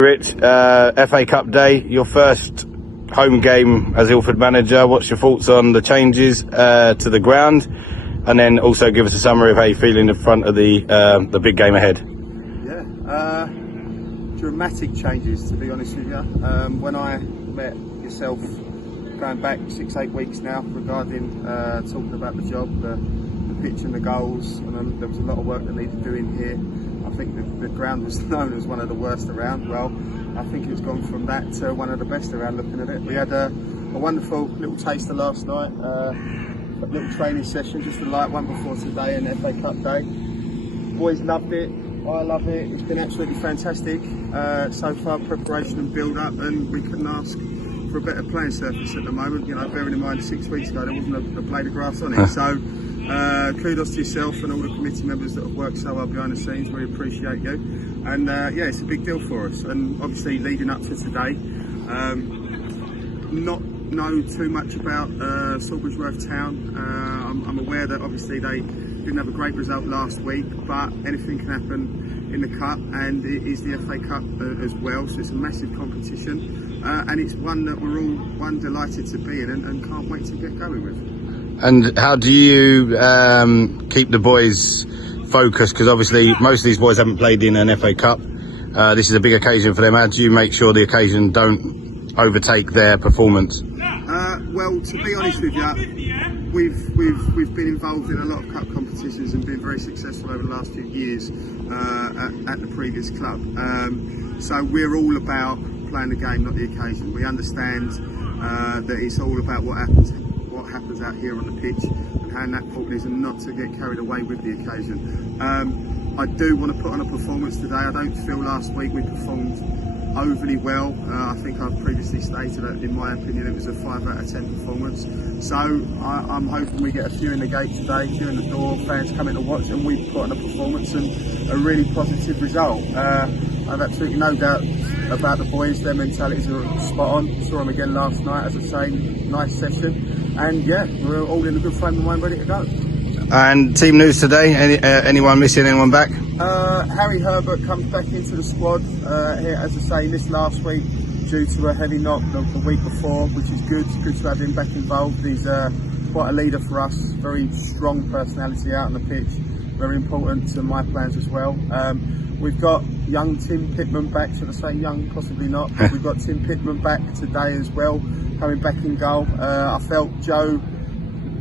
Rich, FA Cup day, your first home game as Ilford manager. What's your thoughts on the changes to the ground, and then also give us a summary of how you're feeling in front of the big game ahead? Yeah, dramatic changes, to be honest with you. When I met yourself going back 6-8 weeks now regarding talking about the job, the pitch and the goals, and there was a lot of work that needed doing here. I think the ground was known as one of the worst around. Well, I think it's gone from that to one of the best around looking at it. We had a wonderful little taster last night, a little training session, just a light one before today and FA Cup day. Boys loved it, I love it, it's been absolutely fantastic so far, preparation and build up, and we couldn't ask for a better playing surface at the moment. You know, bearing in mind 6 weeks ago there wasn't a blade of grass on it. So kudos to yourself and all the committee members that have worked so hard behind the scenes. We appreciate you, and yeah, it's a big deal for us. And obviously leading up to today, not know too much about SAWBRIDGEWORTH town. I'm aware that obviously they didn't have a great result last week, but anything can happen in the cup, and it is the FA Cup as well, so it's a massive competition, and it's one that we're all delighted to be in and can't wait to get going with. And how do you keep the boys focused? Because obviously most of these boys haven't played in an FA Cup. This is a big occasion for them. How do you make sure the occasion don't overtake their performance? Well, to be honest with you, we've been involved in a lot of cup competitions and been very successful over the last few years at the previous club. So we're all about playing the game, not the occasion. We understand that it's all about what happens out here on the pitch and how important it is, and not to get carried away with the occasion. I do want to put on a performance today. I don't feel last week we performed overly well. I think I've previously stated that in my opinion it was a 5 out of 10 performance. So I'm hoping we get a few in the gate today, a few in the door, fans coming to watch, and we put on a performance and a really positive result. I've absolutely no doubt about the boys. Their mentalities are spot on. Saw them again last night, as I say, nice session, and yeah, we're all in a good frame of mind, ready to go. And team news today, anyone missing, anyone back? Harry Herbert comes back into the squad here, as I say, this last week due to a heavy knock the week before, which is good. It's good to have him back involved. He's quite a leader for us, very strong personality out on the pitch, very important to my plans as well. We've got young Tim Pittman back, should I say young, possibly not. We've got Tim Pittman back today as well, coming back in goal. I felt Joe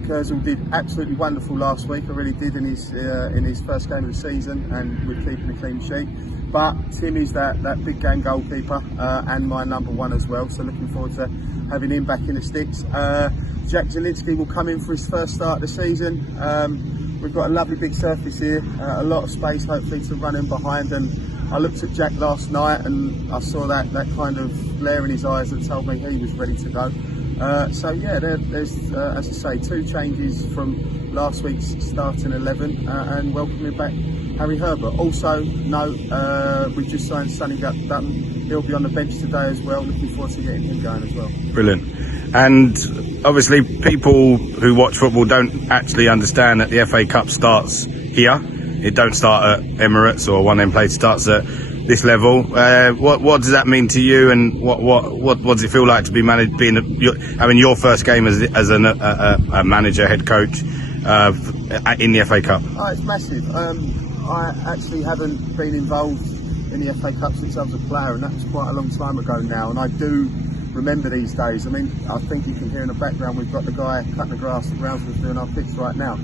Kurzel did absolutely wonderful last week. I really did in his first game of the season, and with keeping a clean sheet. But Tim is that big game goalkeeper and my number one as well. So looking forward to having him back in the sticks. ZIELINSKI will come in for his first start of the season. We've got a lovely big surface here, a lot of space hopefully to run in behind. And I looked at Jack last night and I saw that kind of glare in his eyes that told me he was ready to go. So yeah, there's as I say, 2 changes from last week's starting 11 and welcoming back Harry Herbert. Also note, we've just signed Sonny Dutton. He'll be on the bench today as well. Looking forward to getting him going as well. Brilliant. And obviously people who watch football don't actually understand that the FA Cup starts here. It don't start at Emirates or one end place, starts at this level. What does that mean to you, and what does it feel like to be having your first game as a manager, head coach in the FA Cup? Oh, it's massive. I actually haven't been involved in the FA Cup since I was a player, and that was quite a long time ago now, and I do remember these days. I mean, I think you can hear in the background we've got the guy cutting the grass at Groundsman's doing our pitch right now.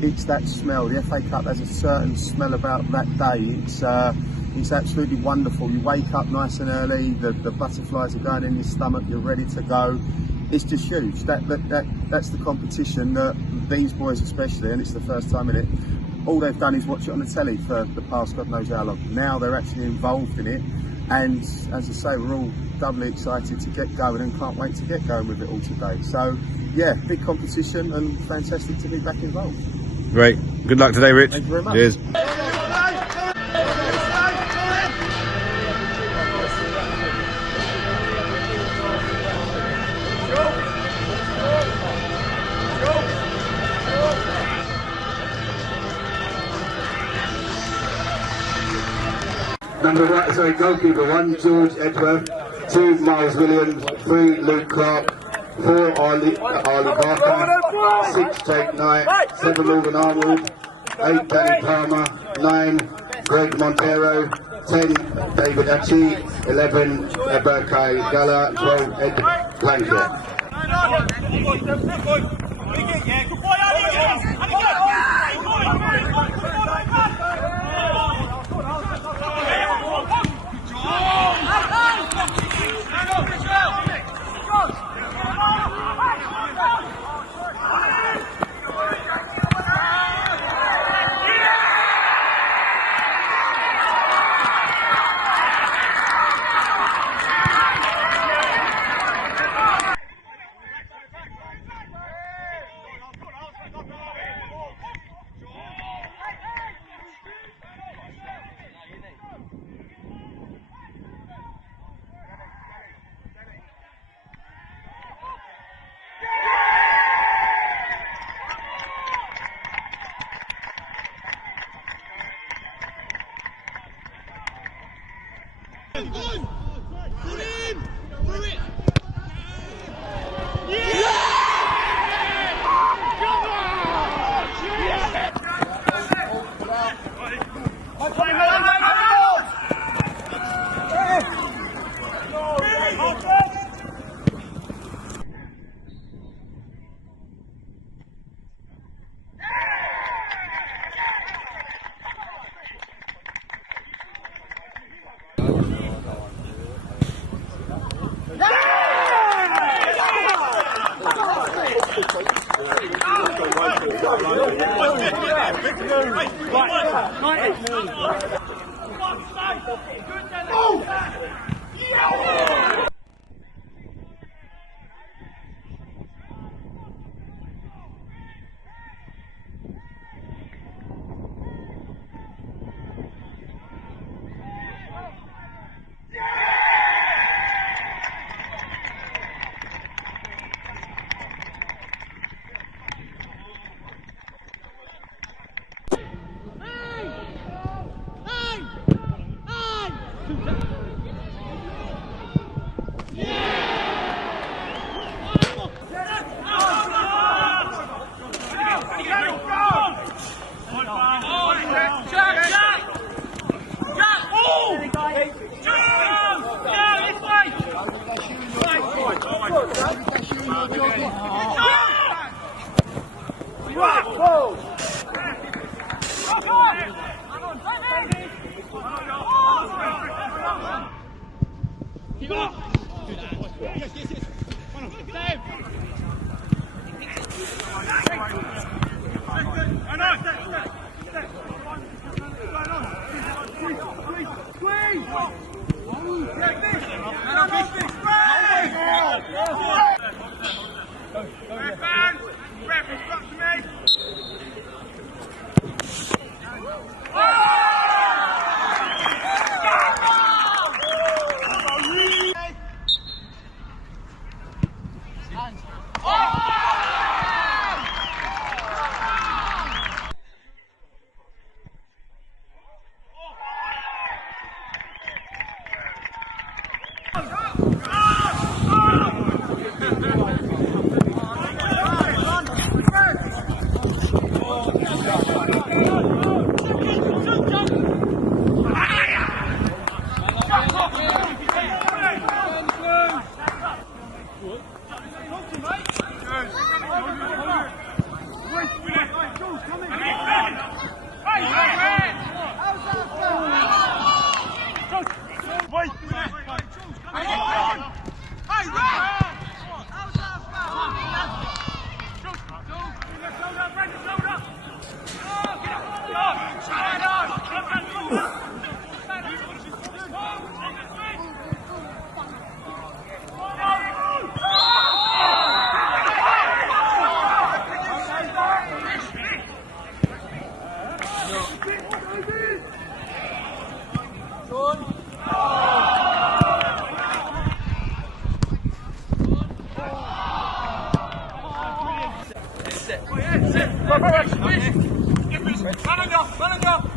It's that smell. The FA Cup has a certain smell about that day. It's absolutely wonderful. You wake up nice and early, the butterflies are going in your stomach, you're ready to go. It's just huge. That's the competition that these boys especially, and it's the first time in it, all they've done is watch it on the telly for the past God knows how long. Now they're actually involved in it, and as I say, we're all doubly excited to get going and can't wait to get going with it all today. So yeah, big competition and fantastic to be back involved. Great. Good luck today, Rich. Thank you very much. Cheers. Goalkeeper 1, George Edgeworth. 2, Miles Williams. 3, Luke Clark. 4, Arlie Barker. 6, Jake Knight. 7, Morgan Arnold. 8, Danny Palmer. 9, Greg Montero. 10, David Achi. 11, Eberkai Gala. 12, Ed Blanket. Run and go!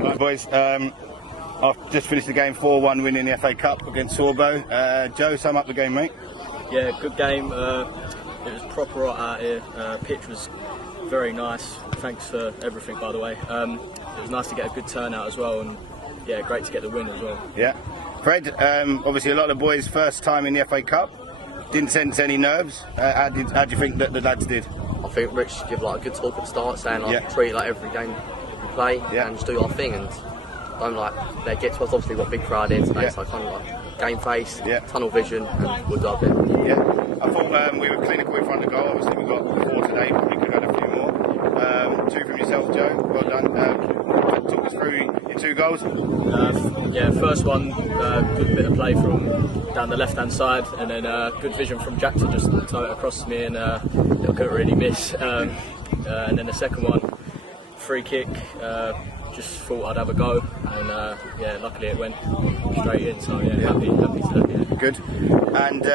Right, boys, I've just finished the game 4-1 win in the FA Cup against Sawbo. Joe, sum up the game, mate. Yeah, good game. It was proper right out here. Pitch was very nice. Thanks for everything, by the way. It was nice to get a good turnout as well, and yeah, great to get the win as well. Yeah. Fred, obviously a lot of the boys' first time in the FA Cup. Didn't sense any nerves. How do you think that the lads did? I think Rich give like a good talk at the start, saying like treat it like every game we play and just do our thing, and don't like let it get to us. Obviously we've got a big crowd in today, so kind of like game face, tunnel vision, and we'll do our bit. Yeah, I thought we were clinical in front of goal. Obviously we got 4 today, probably could have had a few more. 2 from yourself, Joe. Well done. Talk us through your 2 goals. Yeah, first one, good bit of play from down the left-hand side, and then good vision from Jack to just throw it across to me, and I couldn't really miss. And then the second one, free kick. Just thought I'd have a go, and yeah, luckily it went straight in. So yeah, happy to that. Yeah. Good. And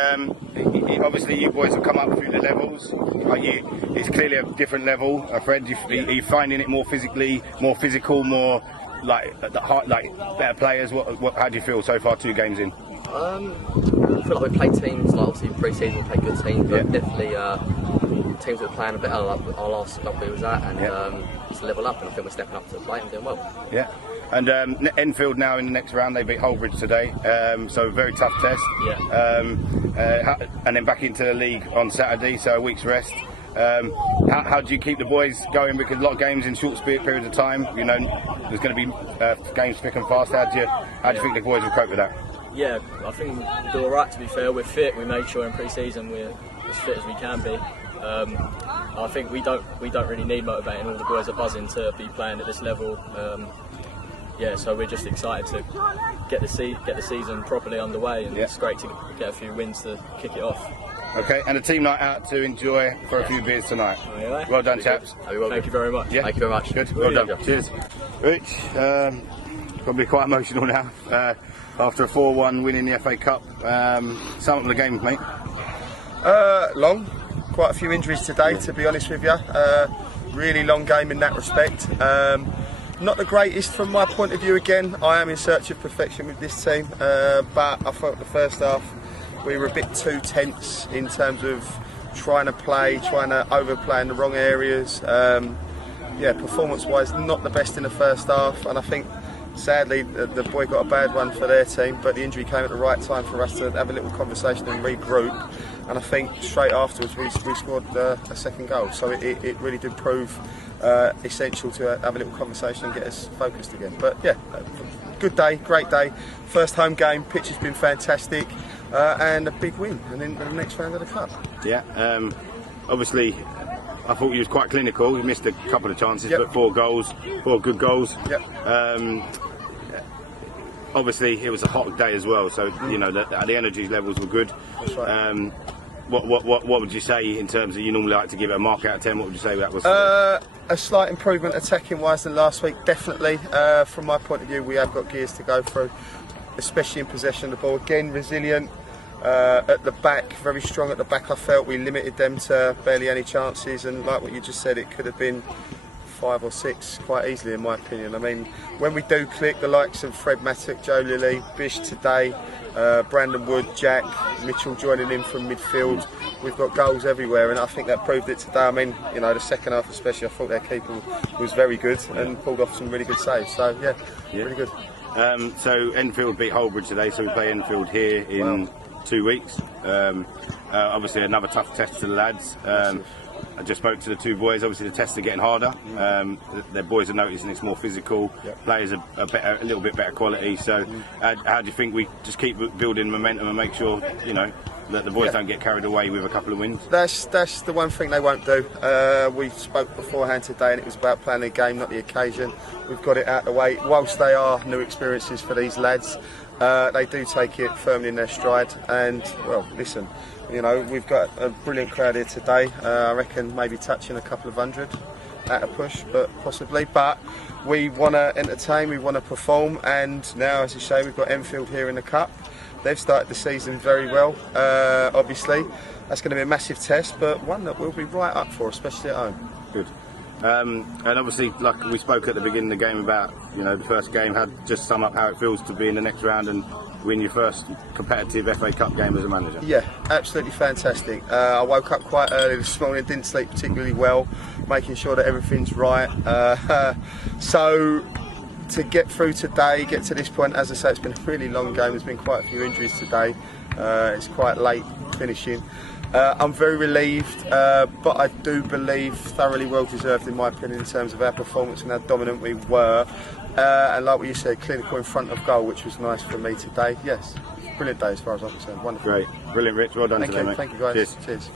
obviously you boys have come up through the levels. It's clearly a different level. Fred, are you finding it more physically, more physical, more like better players? How do you feel so far 2 games in? I feel like we played teams, like obviously pre-season we played good teams, but definitely teams that were playing a bit better like our last club we was at, and just level up, and I think we're stepping up to the plate and doing well. Yeah. And Enfield now in the next round, they beat Holbridge today, so a very tough test. Yeah. And then back into the league on Saturday, so a week's rest. How do you keep the boys going? Because a lot of games in short periods of time, you know, there's going to be games thick and fast. How do you think the boys will cope with that? Yeah, I think we're all right, to be fair. We're fit. We made sure in pre-season we're as fit as we can be. I think we don't really need motivating. All the boys are buzzing to be playing at this level. Yeah, so we're just excited to get the season properly underway, and it's great to get a few wins to kick it off. Okay, and a team night out to enjoy for a few beers tonight. Well done, chaps. Thank you very much. Yeah. Thank you very much. Good. Well done. Cheers. Rich, probably quite emotional now after a 4-1 win in the FA Cup. Sum up the game, mate. Long. Quite a few injuries today, to be honest with you. Really long game in that respect. Not the greatest from my point of view again. I am in search of perfection with this team, but I thought the first half we were a bit too tense in terms of trying to overplay in the wrong areas. Yeah, performance-wise, not the best in the first half, and I think sadly the boy got a bad one for their team, but the injury came at the right time for us to have a little conversation and regroup. and I think straight afterwards we scored a second goal. So it really did prove essential to have a little conversation and get us focused again. But yeah, good day, great day. First home game, pitch has been fantastic, and a big win, and then the next round of the cup. Yeah, obviously I thought he was quite clinical. He missed a couple of chances, Yep. but 4 goals, 4 good goals. Yep. Obviously it was a hot day as well, so you know the energy levels were good. That's right. What would you say in terms of, you normally like to give it a mark out of 10? What would you say that was? A slight improvement attacking wise than last week, definitely. From my point of view, we have got gears to go through, especially in possession of the ball. Again, resilient at the back, very strong at the back. I felt we limited them to barely any chances, and like what you just said, it could have been 5 or 6 quite easily, in my opinion. I mean, when we do click, the likes of Fred, MATTOCK, Joe, Lilly, BOSH today, Brandon Wood, Jack, Mitchell joining in from midfield, we've got goals everywhere, and I think that proved it today. I mean, you know, the second half especially, I thought their keeper was very good and pulled off some really good saves. So yeah, really good. So Enfield beat Holbridge today, so we play Enfield here in 2 weeks. Obviously another tough test to the lads. I just spoke to the 2 boys. Obviously the tests are getting harder. Their boys are noticing it's more physical. Yep. Players are a little bit better quality. So how do you think we just keep building momentum and make sure, you know, that the boys don't get carried away with a couple of wins? That's the one thing they won't do. We spoke beforehand today, and it was about playing the game, not the occasion. We've got it out of the way. Whilst they are new experiences for these lads, they do take it firmly in their stride. And well, listen, you know, we've got a brilliant crowd here today. I reckon maybe touching a couple of hundred at a push, but possibly. But we want to entertain, we want to perform, and now, as you say, we've got Enfield here in the cup. They've started the season very well. Obviously, that's going to be a massive test, but one that we'll be right up for, especially at home. Good. And obviously, like we spoke at the beginning of the game about, you know, the first game, just sum up how it feels to be in the next round and win your first competitive FA Cup game as a manager. Yeah, absolutely fantastic. I woke up quite early this morning, didn't sleep particularly well, making sure that everything's right. So to get through today, get to this point, as I say, it's been a really long game. There's been quite a few injuries today. It's quite late finishing. I'm very relieved, but I do believe thoroughly well deserved, in my opinion, in terms of our performance and how dominant we were. And like what you said, clinical in front of goal, which was nice for me today. Yes, brilliant day as far as I'm concerned. Wonderful. Great, brilliant, Rich. Well done Thank today, you. mate. Thank you, guys. Cheers. Cheers.